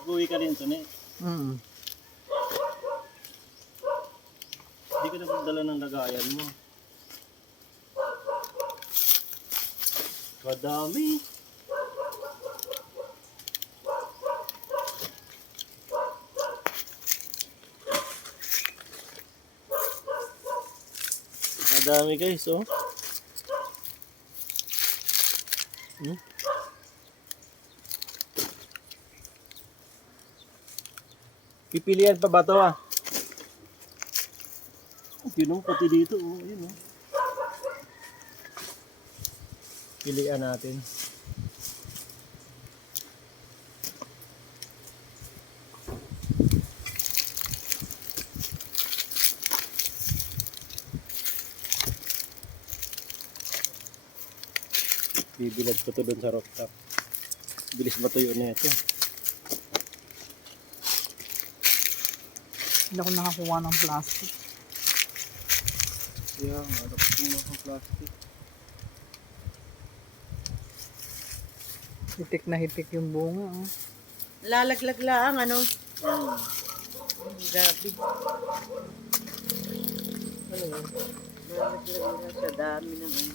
Mag-uwi ka rin, Tone. Mm. Hindi ka nagdala ng lagayan mo. Kadami. Kadami guys, oh. Pipilian pa ba to ah? Yun oh, pati dito oh, yun oh. Pilian natin. Bibilad ko to doon sa rooftop. Bilis matuyo na ito. Hindi ako nakakuha ng plastic. Yeah, dapat kung mga plastic. Hitik na hitik yung bunga. Oh. Lalaglag lang, ano? Grabe. Ano yun? Lalaglag lang sa dami ng ano.